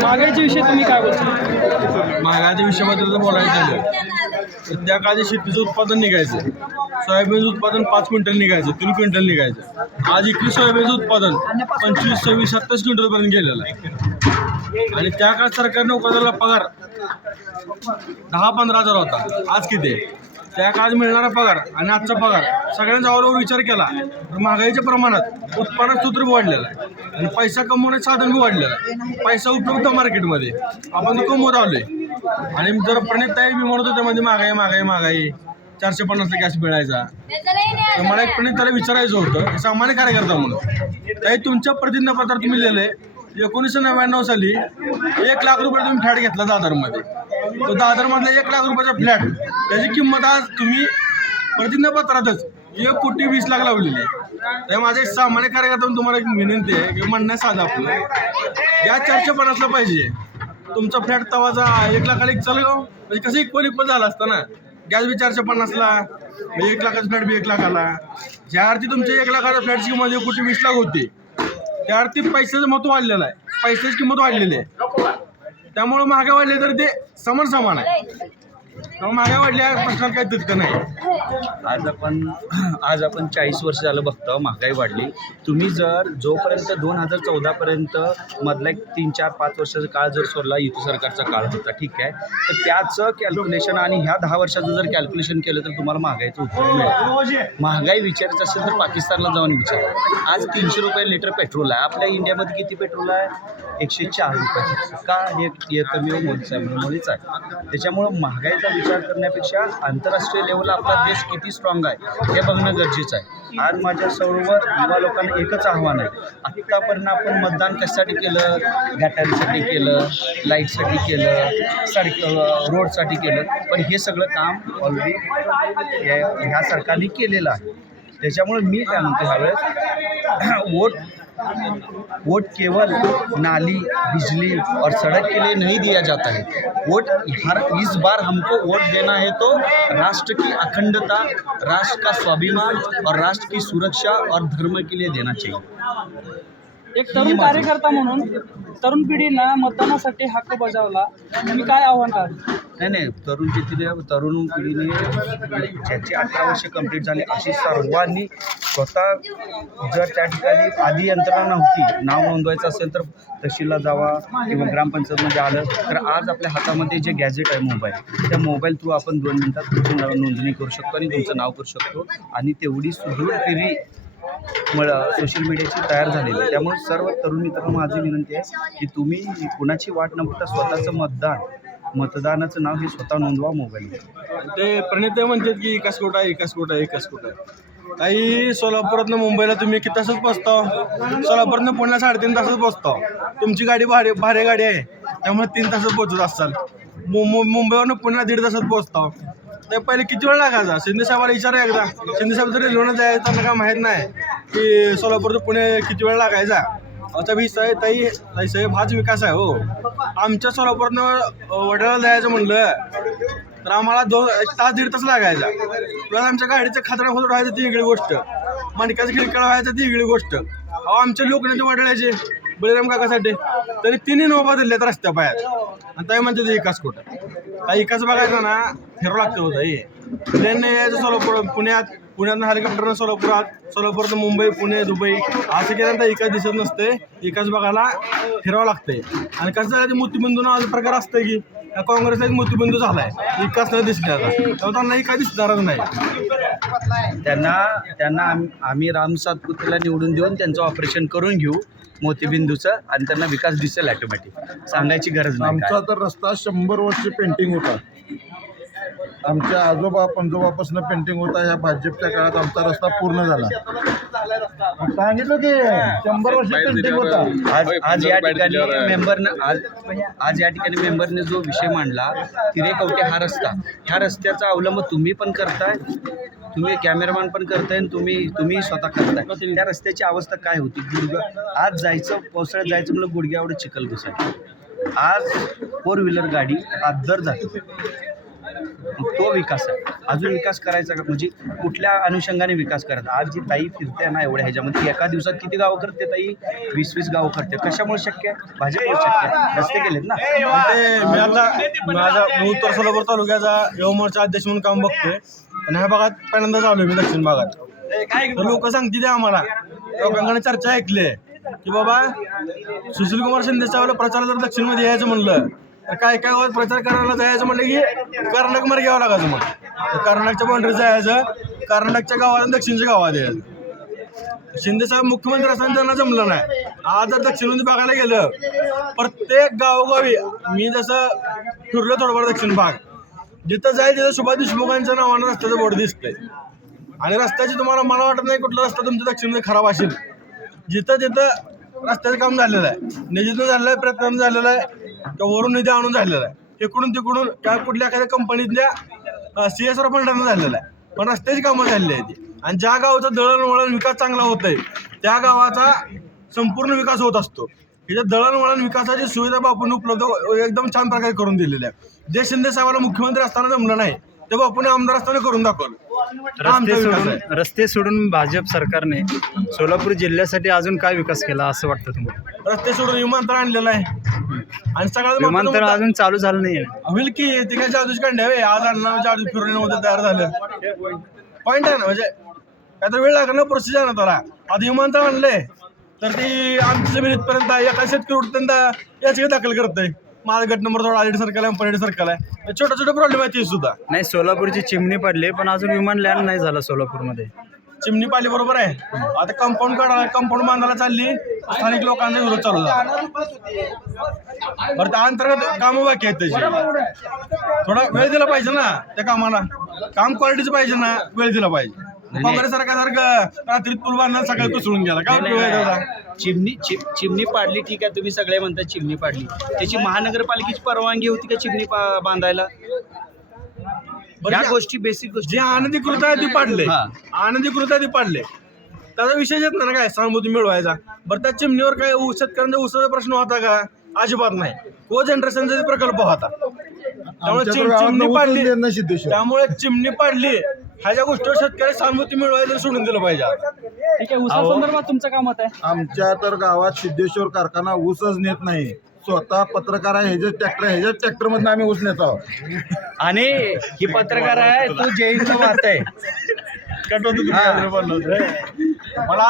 महागाईच्या विषय तुम्ही काय बोलता? महागाईच्या विषयाबद्दल बोलायचं झालं. सध्या त्या शेतीचं उत्पादन निघायचं. सोयाबीनचं उत्पादन पाच क्विंटल निघायचं तीन क्विंटल निघायचं. आज इकडे सोयाबीनचं उत्पादन पंचवीस सव्वीस सत्तावीस क्विंटलपर्यंत गेलेलं आहे. आणि त्या काळात सरकारने नोकराला पगार दहा पंधरा हजार होता. आज किती आहे? त्या काळात मिळणारा पगार आणि आजचा पगार सगळ्यांचा अवलंबर विचार केला तर महागाईच्या प्रमाणात उत्पादन सूत्र वाढलेलं आहे. आणि पैसा कमवण्याचं साधन बी वाढलेलं आहे. पैसा उपलब्ध मार्केटमध्ये. आपण तो कमवत आलोय. आणि जर प्रणिताई मी म्हणत होते म्हणजे महागाई महागाई महागाई चारशे पन्नासला गॅस मिळायचा. तर मला एक प्रणित त्याला विचारायचं होतं सामान्य कार्यकर्ता म्हणून. ताई तुमच्या प्रतिज्ञापत्रात तुम्ही लिहिले एकोणीसशे नव्याण्णव साली एक लाख रुपये तुम्ही फ्लॅट घेतला दादरमध्ये. तो दादरमधला एक लाख रुपयाचा फ्लॅट त्याची किंमत आज तुम्ही प्रतिज्ञापत्रातच एक कोटी वीस लाख लावलेली आहे. तर माझे एक सामान्य कार्यकर्ता तुम्हाला एक विनंती आहे की म्हणणं साधं आपलं. या चारशे असलं पाहिजे. तुमचा फ्लॅट तवाचा एक लाखाला एक चालगाव म्हणजे कसं इक्वल इक्वल झाला असतं ना? गॅस बी चारशे पन्नासला म्हणजे एक लाखाचा फ्लॅट बी एक लाखाला. ज्या अर्थी तुमच्या एक लाखाचा फ्लॅटची किंमत एक कोटी वीस लाख होती त्या अर्थी पैशाचं महत्त्व वाढलेलं आहे. पैशाची किंमत वाढलेली आहे. त्यामुळं महागाई वाढली तर ते समान समान आहे. त्यामुळे महागाई वाढल्या प्रश्नात काही तितकं नाही. आज आपण आज आपण चाळीस वर्ष झालं बघतो महागाई वाढली. तुम्ही जर जोपर्यंत दोन हजार चौदापर्यंत मधला एक तीन चार पाच वर्षाचा काळ जर सोडला युती सरकारचा काळ होता ठीक आहे. तर त्याचं कॅल्क्युलेशन आणि ह्या दहा वर्षाचं जर कॅल्क्युलेशन केलं तर तुम्हाला महागाईचं उत्तर मिळेल. महागाई विचारायचं असेल तर पाकिस्तानला जाऊन विचार. आज तीनशे रुपये लिटर पेट्रोल आहे. आपल्या इंडियामध्ये किती पेट्रोल आहे? एकशे चार रुपये. का हे कमी मोदीचा साहेबांमुळेच आहे त्याच्यामुळं महागाईचा विचार करण्यापेक्षा आंतरराष्ट्रीय लेवलला आपला देश किती स्ट्रॉंग आहे हे बघणं गरजेचं आहे. आज माझ्या सर्व युवा लोकांना एकच आव्हान आहे. आत्तापर्यंत आपण मतदान कशासाठी केलं? गॅटरीसाठी केलं लाईटसाठी केलं सडक रोडसाठी केलं. पण हे सगळं काम ऑलरेडी ह्या सरकारने केलेलं आहे. त्याच्यामुळे मी काय म्हणतो ह्यावेळेस वोट वोट केवल नाली बिजली और सड़क के लिए नहीं दिया जाता है। वोट हर इस बार हमको वोट देना है तो राष्ट्र की अखंडता राष्ट्र का स्वाभिमान और राष्ट्र की सुरक्षा और धर्म के लिए देना चाहिए। एक तरुण कार्यकर्ता म्हणून तरुण पिढीला मतदानासाठी हक्क बजावला. तुम्ही काय आव्हान नाही नाही तरुण पिढीने तरुण पिढीने ज्याची अठरा वर्ष कंप्लीट झाली अशी सर्वांनी स्वतः जर त्या ठिकाणी आधी यंत्रणा नव्हती नाव नोंदवायचं असेल तर तहसीलला जावा किंवा ग्रामपंचायतमध्ये आलं तर आज आपल्या हातामध्ये जे गॅजेट आहे मोबाईल त्या मोबाईल थ्रू आपण दोन मिनटात तुमची नाव नोंदणी करू शकतो आणि तुमचं नाव करू शकतो. आणि तेवढी सुदृढ पिढी मळ सोशल मीडियाची तयार झालेली आहे. त्यामुळे सर्व तरुण मित्रांना माझी विनंती आहे की तुम्ही कुणाची वाट न बघता स्वतःचं मतदान मतदानाचं नाव हे स्वतः नोंदवा मोबाईल. ते प्रणेते म्हणतात की एकाच कोटा आहे एकाच कोटा आहे एकाच कोटा. आहे काही सोलापुरातनं मुंबईला तुम्ही किती तासच पोचता सोलापूरनं पुण्याला साडेतीन तासच पोचता तुमची गाडी भारी भारी गाडी आहे. त्यामुळे तीन तासात पोहोचत असाल. मु मु- मुंबईवरनं पुण्याला दीड तासात पोहोचता. ते पहिले किती वेळ लागायचा? शिंदे साहेबाला विचारा एकदा. शिंदे साहेब जरी रेल्वेनं जायचं त्यांना काय माहीत नाही की सोलापूर ते पुणे किती वेळ लागायचा? आता बी साहेब ताई ताई हाच विकास आहे हो. आमच्या सोलापूरनं वडाला जायचं म्हणलं तर आम्हाला दोन एक तास दीड तास लागायचा. प्लस आमच्या गाडीचं खात्रा होत राहायचं ती वेगळी गोष्ट. मणक्याचं खिडकळ व्हायचं ती वेगळी गोष्ट. अहो आमच्या लोक वडळायचे बळीराम काकासाठी. तरी तिन्ही नोबा दिल्यात रस्त्या पायात आणि ताई म्हणते ते कुठं? काही एकाच बघायचं ना फिरावं लागतं होतं हे प्लेनने यायचं सोलापूर पुण्यात पुण्यातनं हेलिकॉप्टरनं सोलापुरात सोलापूरनं मुंबई पुणे दुबई. असं केल्यानंतर एकाच दिसत नसते एकाच बघायला फिरावं लागतंय. आणि कसं झालं ते मोतीबिंदू प्रकार असतंय की? काँग्रेसला एक मोतीबिंदू झालाय. एकाच नाही दिसण्याचा तेव्हा त्यांना काही दिसणारच नाही. त्यांना त्यांना आम- आम्ही राम सातपुतेला निवडून देऊन त्यांचं ऑपरेशन करून घेऊ मोतीबिंदूचं आणि त्यांना विकास दिसेल ऑटोमॅटिक सांगायची गरज नाही आमचा तर रस्ता शंभर वर्ष पेंटिंग होता. आमच्या आजोबा पंजोबापासून पेंटिंग होता ह्या भाजपच्या काळात आमचा रस्ता पूर्ण झाला. सांगितलं की शंभर वर्ष पेंटिंग होता. आज आज या ठिकाणी मेंबरनं आज आज या ठिकाणी मेंबरने जो विषय मांडला तिरे कवटे हा रस्ता. ह्या रस्त्याचा अवलंब तुम्ही पण करताय तुम्ही कॅमेरामॅन पण करताय आणि तुम्ही तुम्ही स्वतः करताय. त्या रस्त्याची अवस्था काय होती? गुडघा आज जायचं पावसाळ्यात जायचं म्हणलं गुडघ्या एवढं चिखल घुसायचं. आज फोर व्हीलर गाडी आदर तो विकास आहे. अजून विकास करायचा का? म्हणजे कुठल्या अनुषंगाने विकास करायचा आज जी ताई फिरते ना एवढ्या ह्याच्यामध्ये एका दिवसात किती गावं करते ताई? वीस वीस गावं करते. कशामुळे शक्य आहे? भाजपमुळे शक्य आहे रस्ते केलेत ना? ते मी आता माझा मी उत्तर सोलापूर तालुक्याचा यवमोरचा अध्यक्ष म्हणून काम बघतोय. आणि ह्या भागात पहिल्यांदाच आलोय मी दक्षिण भागात. लोक सांगते ते आम्हाला. लोकांकडे चर्चा ऐकली की बाबा सुशील कुमार वेळेला प्रचार जर दक्षिणमध्ये यायचं म्हणलं काय काय प्रचार करायला जायचं म्हणलं की कर्नाटकमध्ये घ्यावं लागायचं मग. कर्नाटकच्या बाउंड्री जायचं. कर्नाटकच्या गावात आणि दक्षिणच्या गावात यायचं. शिंदे साहेब मुख्यमंत्री असताना त्यांना जमलं नाही. आज जर दक्षिणमध्ये बघायला गेलं प्रत्येक गावोगावी मी जसं फिरलो थोडंफार दक्षिण भाग जिथं जाईल तिथं सुभाष देशमुखांच्या नावानं रस्त्याचं बोर्ड दिसतंय. आणि रस्त्याची तुम्हाला मला वाटत नाही कुठला रस्ता तुमच्या दक्षिणमध्ये खराब असेल. जिथं तिथं रस्त्याचं काम झालेलं आहे. निधीतून झालेलं आहे प्रयत्न झालेला आहे. किंवा वरून निधी आणून झालेला आहे. इकडून तिकडून त्या कुठल्या एखाद्या कंपनीतल्या सी एस आर फंडानं झालेलं आहे. पण रस्त्याची कामं झालेली आहे ती. आणि ज्या गावाचा दळणवळण विकास चांगला होत आहे त्या गावाचा संपूर्ण विकास होत असतो. हिच्या दळणवळण विकासाची सुविधा बापून उपलब्ध एकदम छान प्रकारे करून दिलेल्या आहे. जे शिंदे साहेबाला मुख्यमंत्री असताना जमलं नाही ते बापूने आमदार असताना करून दाखवलं. रस्ते सोडून भाजप सरकारने सोलापूर जिल्ह्यासाठी अजून काय विकास केला असं वाटतं तुम्हाला? रस्ते सोडून विमानतळ आणलेलं आहे. आणि सगळ्यात महत्त्वाचा विमानतळ मुद्दा- अजून चालू झालं नाही होईल की ते काय जादूच कांडे हवे. आज आणलं जादू फिरून तयार झालं. पॉईंट आहे ना म्हणजे काहीतरी वेळ लागला ना प्रोसिजर आहे ना त्याला आता विमानतळ आणलंय. तर ती आमच्या जमिनीतपर्यंत आहे. एका शेतकरी उठपर्यंत याची दाखल करतंय. माझा गट नंबर थोडा आलेडी सर्कल आहे परेड सर्कल आहे. छोटे छोटे प्रॉब्लेम आहेत ते सुद्धा. नाही सोलापूरची चिमणी पडली पण अजून विमान लँड नाही झालं सोलापूरमध्ये. चिमणी पाली बरोबर आहे. आता कंपाऊंड काढायला कंपाऊंड बांधायला चालली स्थानिक लोकांचा विरोध चालू झाला. बरं त्या अंतर्गत कामं बाकी आहेत त्याची थोडा वेळ दिला पाहिजे ना त्या कामाला. काम क्वालिटीचं पाहिजे ना वेळ दिला पाहिजे. काँग्रेस सारखं रात्री पूल बांधणार सकाळी कुसळून गेला. काय चिमणी चिम चिमणी पाडली ठीक आहे तुम्ही सगळे म्हणता चिमणी पाडली. त्याची महानगरपालिकेची परवानगी होती का चिमणी बांधायला? या गोष्टी बेसिक गोष्टी. जे अनधिकृत आहे ते पाडले. हा. अनधिकृत आहे ते पाडले. त्याचा विषय येत नाही ना काय? सहानुभूती मिळवायचा. बरं त्या चिमणीवर काय ऊस शेतकऱ्यांचा ऊसाचा प्रश्न होता का? अजिबात नाही. को जनरेशनचा प्रकल्प होता. त्यामुळे आमच्या चिम- तर गावात चिमणी पाडली. सिद्धेश्वर. त्यामुळे चिमणी पाडली. ह्या ज्या गोष्टीवर शेतकरी सहानुभूती मिळवायला सोडून दिलं पाहिजे. आता. ठीक आहे उसा संदर्भात तुमचं काय मत आहे? आमच्या तर गावात सिद्धेश्वर कारखाना ऊसच नेत नाही. स्वतः पत्रकार आहे ह्याचे ट्रॅक्टर ह्याच्याच ट्रॅक्टर मधून आम्ही ऊस नेतो आणि ही पत्रकार आहे तो जयंत वाहत आहे. कट होतं. मला